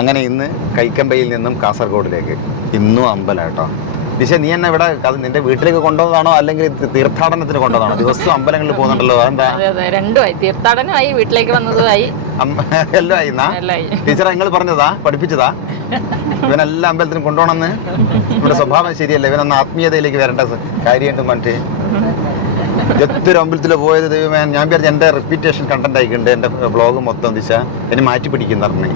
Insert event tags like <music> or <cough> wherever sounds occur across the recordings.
അങ്ങനെ ഇന്ന് കൈക്കമ്പയിൽ നിന്നും കാസർഗോഡിലേക്ക്. ഇന്നും അമ്പലം കേട്ടോ ദിശ നീ എന്നെ ഇവിടെ അത് നിന്റെ വീട്ടിലേക്ക് കൊണ്ടുവന്നതാണോ അല്ലെങ്കിൽ തീർത്ഥാടനത്തിന് കൊണ്ടുവന്നതാണോ? ദിവസവും അമ്പലങ്ങളിൽ പോകുന്നുണ്ടല്ലോ അതെന്താ? അതെ രണ്ടുമായി. തീർത്ഥാടനമായി വീട്ടിലേക്ക് വന്നതുമായി. അമ്മ- എല്ലാം ടീച്ചർ നിങ്ങൾ പറഞ്ഞതാ? പഠിപ്പിച്ചതാ? ഇവനെല്ലാം അമ്പലത്തിനും കൊണ്ടുപോകണമെന്ന്? ഇവിടെ സ്വഭാവം ശരിയല്ല. ഇവനൊന്ന് ആത്മീയതയിലേക്ക് വരേണ്ട കാര്യമായിട്ട് മറ്റേ എത്ര അമ്പലത്തിൽ പോയത് ദൈവമേ. ഞാൻ വിചാരിച്ച എന്റെ റിപ്പീറ്റേഷൻ കണ്ടന്റ് ആയിക്കുണ്ട് എന്റെ ബ്ലോഗ് മൊത്തം ദിശ എന്നെ മാറ്റി പിടിക്കുന്ന പറഞ്ഞു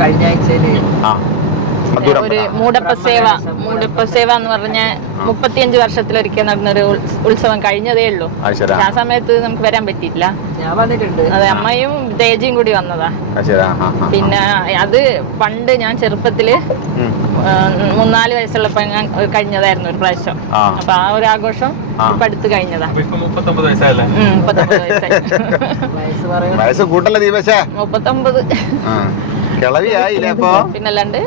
കഴിഞ്ഞ ആഴ്ചയിൽ ആ. ഒരു മൂടപ്പ സേവ മൂടപ്പ സേവ എന്ന് പറഞ്ഞ മുപ്പത്തിയഞ്ച് വർഷത്തിലൊരിക്കൽ നടന്നൊരു ഉത്സ- ഉത്സവം കഴിഞ്ഞതേ ഉള്ളൂ. ആ സമയത്ത് നമുക്ക് വരാൻ പറ്റിയില്ല ഞാൻ വന്നിട്ടുണ്ട്. അതെ അമ്മയും തേജയും കൂടി വന്നതാ. പിന്നെ അത് പണ്ട് ഞാൻ ചെറുപ്പത്തിൽ മൂന്നാൽ വയസ്സുള്ളപ്പോ ഞാൻ കഴിഞ്ഞതായിരുന്നു ഒരു പ്രാവശ്യം. അപ്പൊ ആ ഒരു ആഘോഷം. ഇപ്പൊ അടുത്ത് കഴിഞ്ഞതാ. വയസ്സ് കൂട്ടല്ല ദീപശേ മുപ്പത്തൊമ്പത്. കിളവിയായില്ലേ അപ്പൊ? പിന്നല്ലാണ്ട്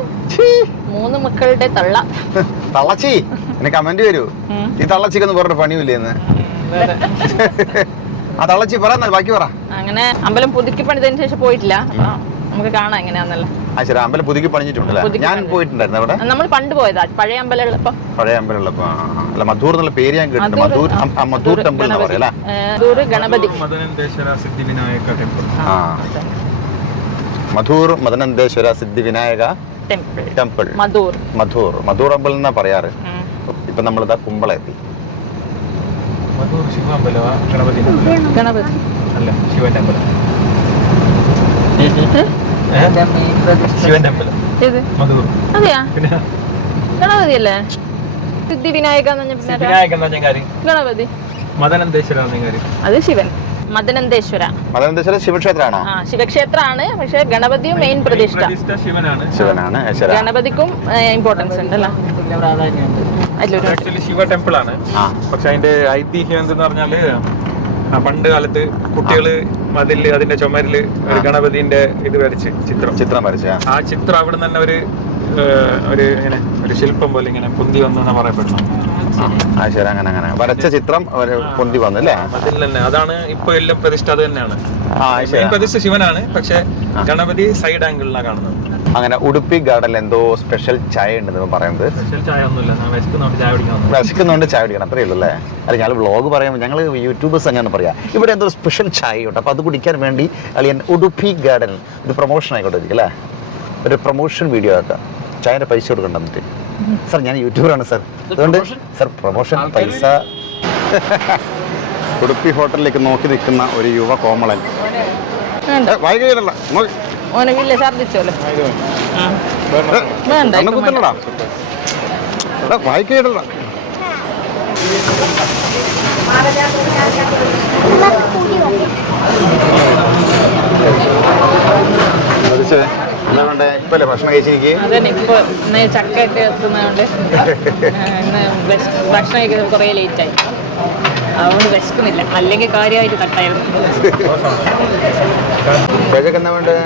മൂന്ന് മക്കളുടെ തള്ള. തള്ളച്ചി എന്നെ കമന്റ് വരൂ. ഈ തള്ളച്ചിക്കൊന്നും പറഞ്ഞ പണിയില്ലേന്ന് <laughs> ആ തള്ളച്ചി പറ ബാക്കി പറ. അങ്ങനെ അമ്പലം പുതുക്കി പണിതതിന് ശേഷം പോയിട്ടില്ല. നമുക്ക് കാണാം എങ്ങനെയാന്നല്ല. ശരി അമ്പലം പുതുക്കി പണിഞ്ഞിട്ടുണ്ടല്ലേ ഞാൻ പണിഞ്ഞു. പോയിട്ടുണ്ടായിരുന്നു അവിടെ. നമ്മൾ പണ്ട് പോയതാ പഴയ പഴയ അമ്പലമുള്ളപ്പോ. അല്ല മധൂർ എന്നുള്ള പേര് ഞാൻ കേട്ടിട്ടുണ്ട്. മധൂർ, മധൂർ ടെമ്പിൾ എന്ന് ഗണപതി. മദനന്തേശ്വര സിദ്ധി വിനായക ടെമ്പിൾ ആ മധൂർ മദനന്തേശ്വര സിദ്ധി വിനായക ടെമ്പിൾ ടെമ്പിൾ മധൂർ. മധൂർ മധൂർ അമ്പലം എന്നാ പറയാറ്. ഇപ്പൊ നമ്മളിതാ കുമ്പള എത്തി ശിവ ശിവാമ്പലവാ ഗണപതി ഗണപതി. അല്ല ഏത്? മധൂർ അതെയാ? ഗണപതി അല്ലേ? സിദ്ധി വിനായക മദനന്തേശ്വര അത് ശിവൻ. മദനന്തേശ്വര മദനന്തേശ്വര ശിവക്ഷേത്രമാണോ? ആ ശിവക്ഷേത്രമാണ് പക്ഷെ ഗണപതിയും മെയിൻ പ്രതിഷ്ഠ. പ്രതിഷ്ഠ ശിവനാണ്. ശിവനാണ് ഗണപതിക്കും ഇമ്പോർട്ടൻസ് ഉണ്ട് അല്ലേ? പ്രാധാന്യമുണ്ട്. ആക്ച്വലി ശിവ ടെമ്പിൾ ആണ്. പക്ഷെ അതിന്റെ ഐതിഹ്യം എന്തെന്ന് പറഞ്ഞാൽ പണ്ട് കാലത്ത് കുട്ടികൾ മതിൽ അതിന്റെ ചുമരിൽ ഒരു ഗണപതിന്റെ ഇത് വരച്ച് ചിത്രം. ചിത്രം വരച്ച ആ. ചിത്രം അവിടെ തന്നെ ഒരു ഒരു ഇങ്ങനെ ഒരു ശില്പം പോലെ ഇങ്ങനെ പൊന്തി വന്നു എന്നാ പറയപ്പെടുന്നു ആ ശരി അങ്ങനെ അങ്ങനെ. വരച്ച ചിത്രം പൊന്തി വന്നു അല്ലേ? അതിൽ തന്നെ. അതാണ് ഇപ്പൊ എല്ലാം പ്രതിഷ്ഠ അത് തന്നെയാണ്. പ്രതിഷ്ഠ ശിവനാണ് പക്ഷെ ഗണപതി സൈഡ് ആംഗിളിലാണ് കാണുന്നത്. അങ്ങനെ ഉടുപ്പി ഗാർഡനിൽ എന്തോ സ്പെഷ്യൽ ചായ ഉണ്ടെന്ന് പറയുന്നത്. വിശക്കുന്നോണ്ട് ചായ കുടിക്കണം. അത്രയേ ഉള്ളൂ അല്ലേ? അല്ല ഞങ്ങൾ വ്ളോഗ് പറയുമ്പോൾ ഞങ്ങൾ യൂട്യൂബേഴ്സ് അങ്ങനെ പറയാം. ഇവിടെ എന്തോ സ്പെഷ്യൽ ചായ ഉണ്ട്. അപ്പോൾ അത് കുടിക്കാൻ വേണ്ടി അളിയൻ ഉടുപ്പി ഗാർഡൻ ഒരു പ്രൊമോഷൻ ആയിക്കോട്ടെ അല്ലേ? ഒരു പ്രൊമോഷൻ വീഡിയോ ആക്കാം. ചായന്റെ പൈസ കൊടുക്കണ്ട എന്നിട്ട്. സാർ ഞാൻ യൂട്യൂബറാണ് സാർ. അതുകൊണ്ട് സാർ പ്രൊമോഷൻ പൈസ. ഉടുപ്പി ഹോട്ടലിലേക്ക് നോക്കി നിൽക്കുന്ന ഒരു യുവ കോമളൻ. വൈകിട്ടല്ല ഓനക്കില്ല ഛർദിച്ചോലോ. വേണ്ട ഇപ്പല്ലേ ഭക്ഷണം കഴിച്ചിരിക്കുക ചക്കയൊക്കെ എത്തുന്നതുകൊണ്ട് ഭക്ഷണം കഴിക്കുന്നത് കുറേ ലേറ്റ് ആയി അതുകൊണ്ട് വിശക്കുന്നില്ല. അല്ലെങ്കിൽ കാര്യമായിട്ട് കട്ടായിരുന്നു എന്താ വേണ്ടത്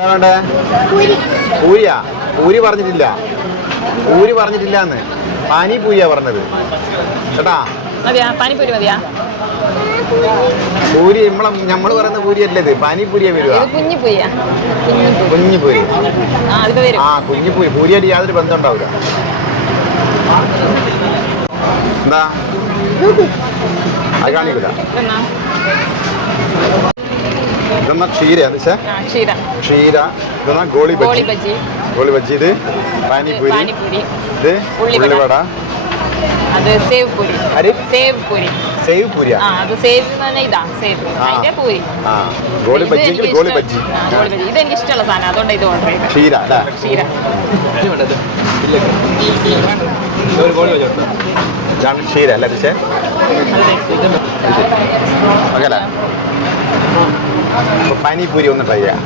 വേണ്ടേ പൂരിയാ പൂരി പറഞ്ഞിട്ടില്ല. പൂരി പറഞ്ഞിട്ടില്ല എന്ന് പാനി പൂയ പറഞ്ഞത്. കേട്ടാ? മതിയാ പൂരി നമ്മളെ നമ്മൾ പറയുന്ന പൂരി അല്ലേ ഇത്? പാനിപ്പൂരിയാ വരുക. കുഞ്ഞിപ്പൂരി. ആ കുഞ്ഞിപ്പൂരി. പൂരിയായിട്ട് യാതൊരു ബന്ധം ഉണ്ടാവില്ല എന്താ? അത് കാണിക്കൂല. ഇതെന്നാ ക്ഷീര? ക്ഷീര. ഇതെന്നാ ഗോളി ബജി ഗോളി ബജ്ജി. ഇത്? പാനിപ്പൂരി. പാനിപ്പൂരി. ഇത്? ഉള്ളിവട. അത് സേവ് പൂരി. അരി സേവ് പൂരി. സേവ് പൂരിയാ? ആ അത് സേവ് എന്ന് പറഞ്ഞാൽ ഇതാ സേവ് ആ. അതിന്റെ പൂരി. ആ ഗോളി ബജ്ജി ഗോളി ബജ്ജി. ആ, ഗോളി ബജ്ജി. ഇത് എനിക്ക് ഇഷ്ടമുള്ള സാധനം. അതുകൊണ്ട് ഇത് ഓർഡർ ക്ഷീര അല്ലേ? ക്ഷീര. ക്ഷീര അല്ലേ പക്ഷേ. ഓക്കെ പാനിപ്പൂരി ഒന്ന് ട്രൈ ചെയ്യാം.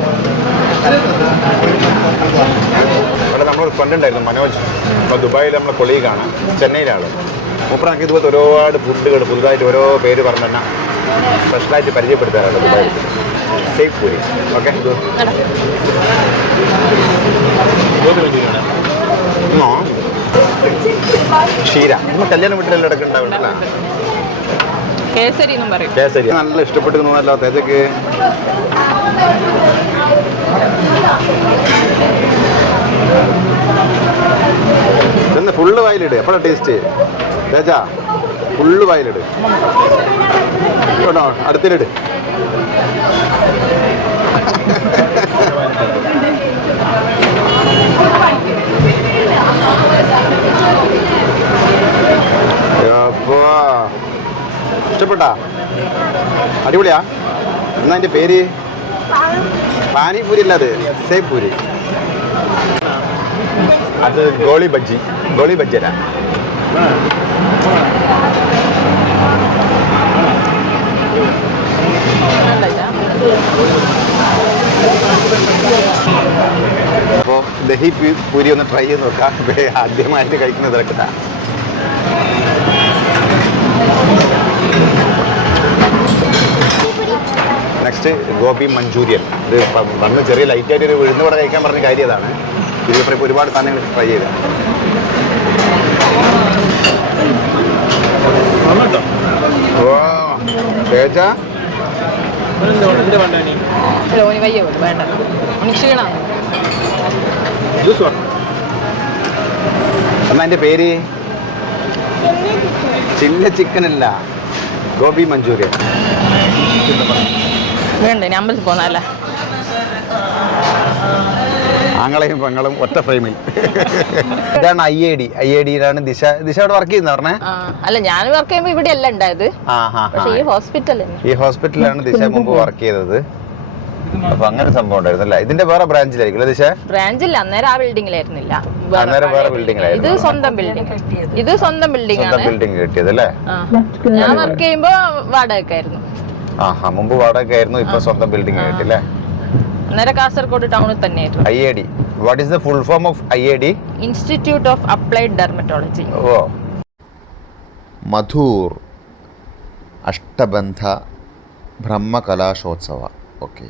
ഇവിടെ നമ്മളൊരു ഫ്രണ്ട് ഉണ്ടായിരുന്നു മനോജ്. ഇപ്പോൾ ദുബായിൽ നമ്മളെ കൊളീഗാണ് ചെന്നൈയിലാണ്. മൂപ്പറാക്കി ഇതുപോലത്തെ ഒരുപാട് ഫുഡുകൾ പുതുതായിട്ട് ഓരോ പേര് പറഞ്ഞു തന്നെ സ്പെഷ്യലായിട്ട് പരിചയപ്പെടുത്താറുണ്ട് ദുബായിൽ. സേഫ് പൂരി. ഓക്കെ ഗോപി ക്ഷീര. നമ്മൾ കല്യാണ വീട്ടിലെല്ലാം ഇടയ്ക്ക് ഉണ്ടാവില്ല കേസരി എന്നും പറയും. കേസരി. നല്ല ഇഷ്ടപ്പെട്ടു തോന്നല്ലോ തേജക്ക് ഇന്ന് ഫുള്ള് വായിലിട്. എപ്പോഴാണ് ടേസ്റ്റ്? തേജ ഫുള്ള് വായിലിട്. കേട്ടോ അടുത്തിലിട് അപ്പോ ഇഷ്ടപ്പെട്ടാ അടിപൊളിയാ. എന്നാ അതിന്റെ പേര്? പാനിപൂരി അല്ല അത് സേപ്പൂരി അത് ഗോളി ബജ്ജി ഗോളി ബജ്ജരാ അപ്പോൾ ദഹി പൂരി ഒന്ന് ട്രൈ ചെയ്ത് നോക്കാം. ആദ്യമായിട്ട് കഴിക്കുന്ന തിരക്കട്ടാ നെക്സ്റ്റ് ഗോപി മഞ്ചൂരിയൻ. ഇത് വന്ന് ചെറിയ ലൈറ്റായിട്ട് ഒരു ഉഴുന്ന് കഴിക്കാൻ പറഞ്ഞ കാര്യം അതാണ്. ഇതിപ്പോൾ ഇപ്പോൾ ഒരുപാട് സാധനങ്ങൾ ട്രൈ ചെയ്ത. എന്നാ എന്റെ പേര്? ചില്ല ചിക്കനല്ല. ഗോപി മഞ്ചൂരിയൻ. വേണ്ട ഇനി അമ്പലത്തിൽ പോന്നല്ല ആങ്ങളെയും പെങ്ങളും ഒറ്റ ഫ്രെയിമിൽ. ഇതാണ് I A D I A ഡിയിലാണ് ദിശ ദിശ. അവിടെ വർക്ക് ചെയ്യുന്ന പറഞ്ഞേ? അല്ല ഞാൻ വർക്ക് ചെയ്യുമ്പോൾ ഇവിടെ അല്ല ഉണ്ടായത് ഈ ഹോസ്പിറ്റൽ ഈ ഹോസ്പിറ്റലിലാണ് ദിശ മുമ്പ് വർക്ക് ചെയ്തത്. അപ്പൊ അങ്ങനെ സംഭവം ഉണ്ടായിരുന്നു അല്ലേ? ഇതിന്റെ വേറെ ബ്രാഞ്ചിലായിരിക്കും ദിശ? ബ്രാഞ്ചില്ല അന്നേരം ആ ബിൽഡിംഗിലായിരുന്നില്ല അന്നേരം വേറെ ബിൽഡിങ്ങിലായിരുന്നു ഇത് സ്വന്തം ബിൽഡിംഗ് ഇത് സ്വന്തം ബിൽഡിംഗ് സ്വന്തം ബിൽഡിംഗ് കിട്ടിയത് അല്ലേ? ഞാൻ വർക്ക് ചെയ്യുമ്പോ വാടകക്കായിരുന്നു ആഹാ മുമ്പ് വാടക ആയിരുന്നു ഇപ്പൊ സ്വന്തം ബിൽഡിംഗ് ആയിട്ടില്ലേ നേരെ കാസർഗോഡ് ടൗണിൽ തന്നെയായിരുന്നു I A what is the full form of I institute of applied dermatology oh Madhur Ashtabandha Brahmakalashotsava okay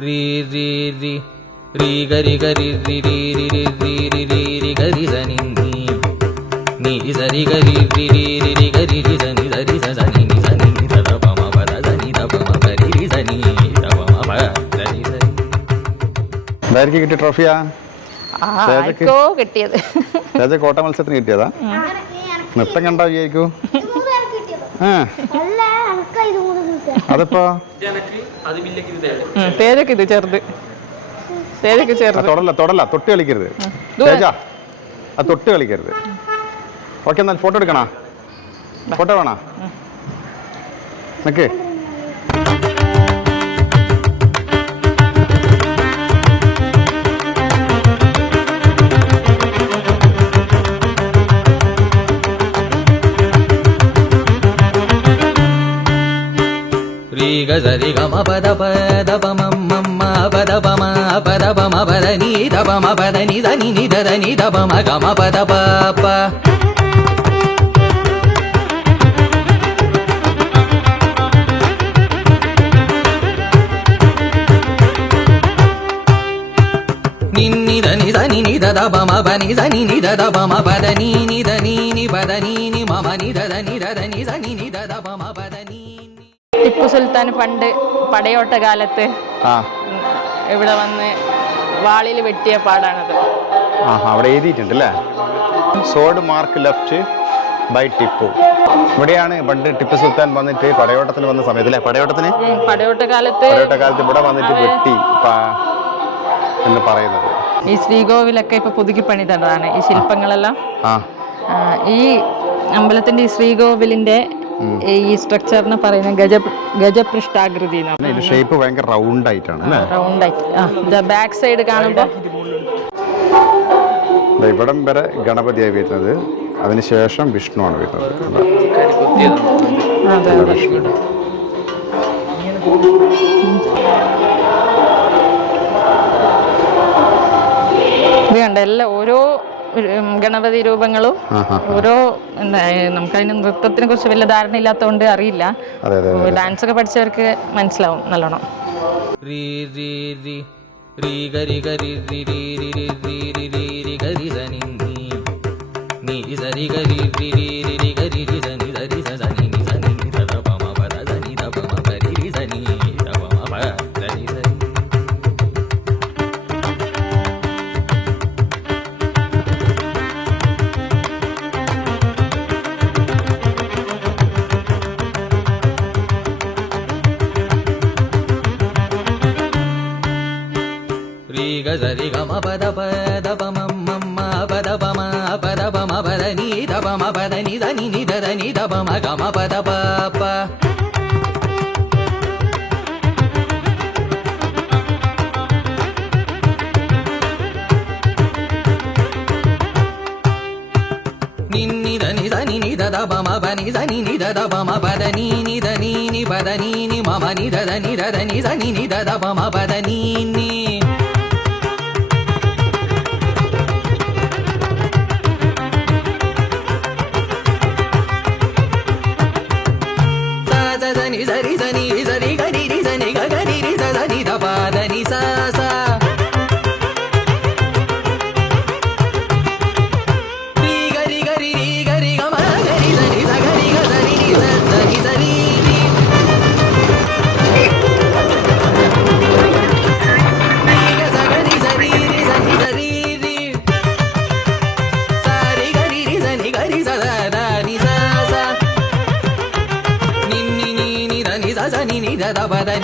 ರೀ ರೀ ರೀ ರೀ ಗರಿ ಗರಿ ರಿ ರೀ ರಿ ರಿ ರಿ ರಿ ರಿ ಗರಿ ದ ని ని సరి గరి రి రి రి రి గరి రి దని సరి స దని ని సని ని ద ప మ ప ద దని ద ప మ ప రి రి సని ద ప మ ప దని సని ഇതായിരിക്കും കിട്ടിയ ട്രോഫിയാ ആ ആർക്കോ കിട്ടിയത് രാജ കോട്ട മത്സരത്തിന് കിട്ടിയതാ നൃത്തം കണ്ടാ വിചാരിക്കൂ ആ അല്ല എനക്ക് ഇത് കൂടെ കിട്ടുക അതിപ്പോ ഉം, തേജക്ക് ഇത് ചെറുത് തേജക്ക് ആ, ചെറുത് തൊടല്ല തൊടല്ല തൊട്ട് കളിക്കരുത് ദൂരെ. തേജ ആ തൊട്ട് കളിക്കരുത് ഓക്കെ എന്നാൽ ഫോട്ടോ എടുക്കണോ? ഫോട്ടോ വേണോ? നിക്ക്. ீகசரிகம பத பத பமம் மம்மா பத பமா பத பம பத நீ தபம பத நித நித நித பம கம பத பாப்பா నిన్నిద ടിപ്പു സുൽത്താൻ പണ്ട് പടയോട്ട കാലത്ത് ഇവിടെ വന്ന് വാളിൽ വെട്ടിയ പാടാണത്. അവിടെ എഴുതിയിട്ടുണ്ട് അല്ലേ sword mark left by Tipu ഇവിടെയാണ് പണ്ട് ടിപ്പു സുൽത്താൻ വന്നിട്ട് പടയോട്ടത്തിന് വന്ന സമയത്ത് അല്ലേ? പടയോട്ടത്തിന്? പടയോട്ട കാലത്ത് പടയോട്ട കാലത്ത് ഇവിടെ വന്നിട്ട് വെട്ടി. എന്ന് പറയുന്നത്. ഈ ശ്രീകോവിലൊക്കെ ഇപ്പൊ പുതുക്കി പണിതതാണ്. ഈ ശില്പങ്ങളെല്ലാം. ഈ അമ്പലത്തിന്റെ ഈ ശ്രീകോവിലിന്റെ ഈ സ്ട്രക്ചറിനെ പറയുന്ന ഗജ ഗജപൃഷ്ടാകൃതി ഷേപ്പ് ഭയങ്കര റൗണ്ട് ആയിട്ടാണ് റൗണ്ട് ആയിട്ട്. ബാക്ക് സൈഡ് കാണുമ്പോൾ ഇവിടം വരെ ഗണപതിയായി വരുന്നത്. അതിനുശേഷം വിഷ്ണുവാണ് വരുന്നത്. വിഷ്ണു. ഇത് എല്ലാ ഓരോ ഗണപതി രൂപങ്ങളും ഓരോ എന്താ നമുക്ക് അതിന് നൃത്തത്തിനെ കുറിച്ച് വലിയ ധാരണ ഇല്ലാത്തതുകൊണ്ട് അറിയില്ല ഡാൻസ് ഒക്കെ പഠിച്ചവർക്ക് മനസ്സിലാവും നല്ലോണം பதனி தபம பதனி தனி நிதனி தபம கம பத பாப்ப దబమ బని దని నిద దబమ బదని నిద నీని బదని ని మమ నిద దని రద నిద ని నిద దబమ బదని ని ಗಜದ ಬದನಿ